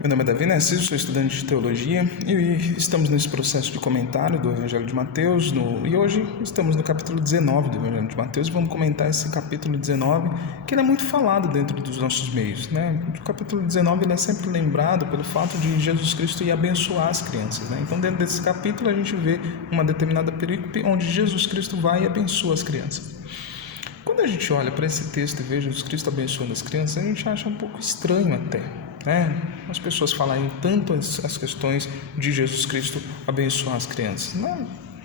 Meu nome é Davi Narciso, sou estudante de teologia e estamos nesse processo de comentário do Evangelho de Mateus e hoje estamos no capítulo 19 do Evangelho de Mateus e vamos comentar esse capítulo 19, que ele é muito falado dentro dos nossos meios, né? O capítulo 19 ele é sempre lembrado pelo fato de Jesus Cristo ir abençoar as crianças, né? Então dentro desse capítulo a gente vê uma determinada perícope onde Jesus Cristo vai e abençoa as crianças. Quando a gente olha para esse texto e vê Jesus Cristo abençoando as crianças, a gente acha um pouco estranho até, né? As pessoas falarem tanto as questões de Jesus Cristo abençoar as crianças.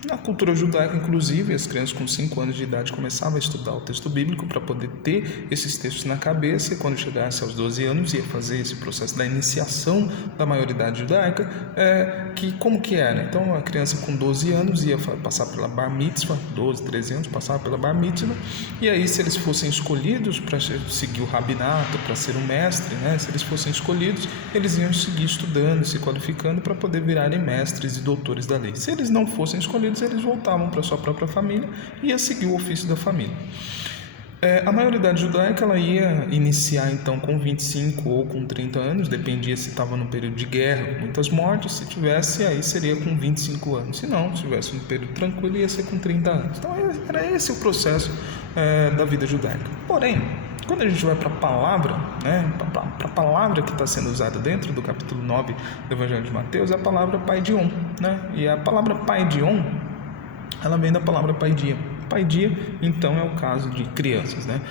Na cultura judaica, inclusive, as crianças com 5 anos de idade começavam a estudar o texto bíblico para poder ter esses textos na cabeça, e quando chegasse aos 12 anos ia fazer esse processo da iniciação da maioridade judaica, como que era? Então a criança com 12 anos ia passar pela bar mitzvah, 12, 13 anos, passava pela bar mitzvah, e aí se eles fossem escolhidos para seguir o rabinato, para ser um mestre, né? Se eles fossem escolhidos, eles iam seguir estudando, se qualificando para poder virarem mestres e doutores da lei. Se eles não fossem escolhidos, eles voltavam para sua própria família e ia seguir o ofício da família. A maioridade judaica ela ia iniciar então com 25 ou com 30 anos, dependia se estava no período de guerra, muitas mortes, se tivesse aí seria com 25 anos, se não, se tivesse um período tranquilo ia ser com 30 anos. Então era esse o processo da vida judaica. Porém, quando a gente vai para a palavra, né, para a palavra que está sendo usada dentro do capítulo 9 do Evangelho de Mateus, é a palavra paidion, né? E a palavra paidion, ela vem da palavra paidia. Paidia, então, é o caso de crianças, né?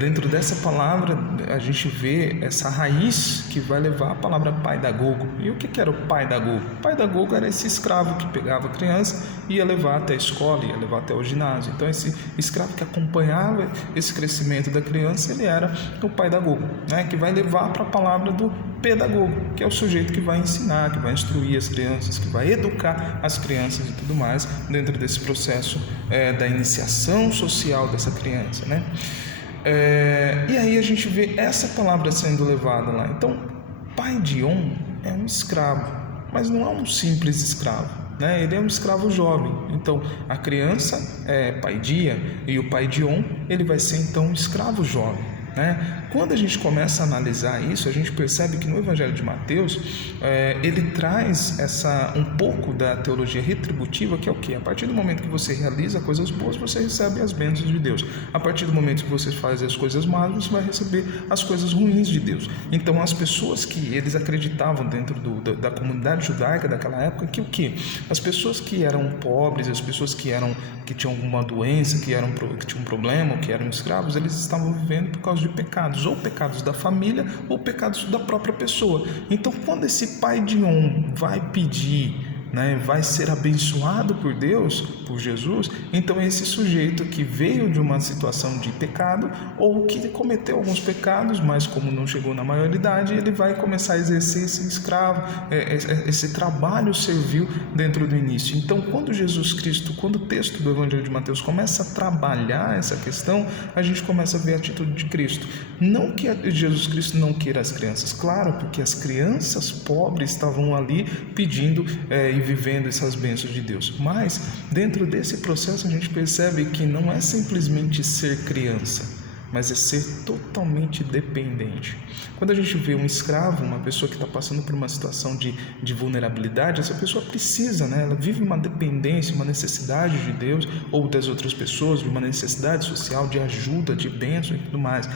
Dentro dessa palavra, a gente vê essa raiz que vai levar a palavra paidagogo. E o que era o paidagogo? O paidagogo era esse escravo que pegava a criança e ia levar até a escola, ia levar até o ginásio. Então, esse escravo que acompanhava esse crescimento da criança, ele era o paidagogo, né? Que vai levar para a palavra do pedagogo, que é o sujeito que vai ensinar, que vai instruir as crianças, que vai educar as crianças e tudo mais dentro desse processo da iniciação social dessa criança, né? E aí a gente vê essa palavra sendo levada lá. Então, paidion é um escravo, mas não é um simples escravo, né? Ele é um escravo jovem. Então, a criança é paidia e o paidion ele vai ser então um escravo jovem, né? Quando a gente começa a analisar isso, a gente percebe que no Evangelho de Mateus ele traz um pouco da teologia retributiva, que é o quê? A partir do momento que você realiza coisas boas, você recebe as bênçãos de Deus. A partir do momento que você faz as coisas más, você vai receber as coisas ruins de Deus. Então, as pessoas que eles acreditavam dentro da comunidade judaica daquela época, que o quê? As pessoas que eram pobres, as pessoas que tinham alguma doença, que tinham um problema, que eram escravos, eles estavam vivendo por causa de pecados, ou pecados da família, ou pecados da própria pessoa. Então, quando esse paidion vai pedir, né, vai ser abençoado por Deus, por Jesus, então esse sujeito que veio de uma situação de pecado ou que cometeu alguns pecados, mas como não chegou na maioridade, ele vai começar a exercer esse escravo, esse trabalho servil dentro do início. Então, quando Jesus Cristo, quando o texto do Evangelho de Mateus começa a trabalhar essa questão, a gente começa a ver a atitude de Cristo. Não que Jesus Cristo não queira as crianças, claro, porque as crianças pobres estavam ali pedindo e vivendo essas bênçãos de Deus. Mas dentro desse processo a gente percebe que não é simplesmente ser criança, mas é ser totalmente dependente. Quando a gente vê um escravo, uma pessoa que está passando por uma situação de vulnerabilidade, essa pessoa precisa, né? Ela vive uma dependência, uma necessidade de Deus ou das outras pessoas, de uma necessidade social, de ajuda, de bênção e tudo mais.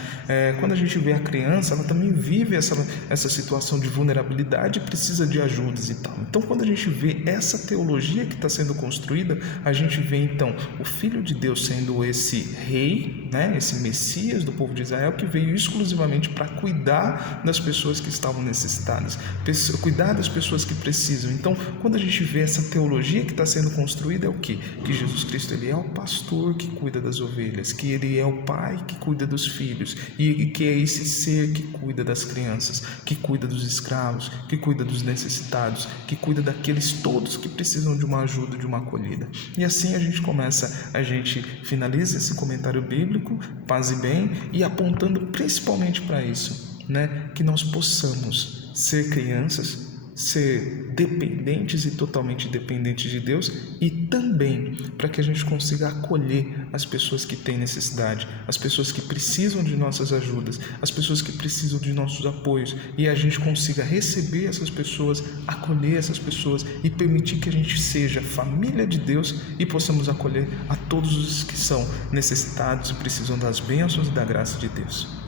Quando a gente vê a criança, ela também vive essa situação de vulnerabilidade e precisa de ajudas e tal. Então, quando a gente vê essa teologia que está sendo construída, a gente vê então o Filho de Deus sendo esse rei, né? Esse Messias do povo de Israel, que veio exclusivamente para cuidar das pessoas que estavam necessitadas, cuidar das pessoas que precisam. Então, quando a gente vê essa teologia que está sendo construída, é o quê? Que Jesus Cristo ele é o pastor que cuida das ovelhas, que ele é o pai que cuida dos filhos, e que é esse ser que cuida das crianças, que cuida dos escravos, que cuida dos necessitados, que cuida daqueles todos que precisam de uma ajuda, de uma acolhida. E assim a gente finaliza esse comentário bíblico, paz e bem, e apontando principalmente para isso, né? Que nós possamos ser crianças, ser dependentes e totalmente dependentes de Deus, e também para que a gente consiga acolher as pessoas que têm necessidade, as pessoas que precisam de nossas ajudas, as pessoas que precisam de nossos apoios, e a gente consiga receber essas pessoas, acolher essas pessoas e permitir que a gente seja família de Deus e possamos acolher a todos os que são necessitados e precisam das bênçãos e da graça de Deus.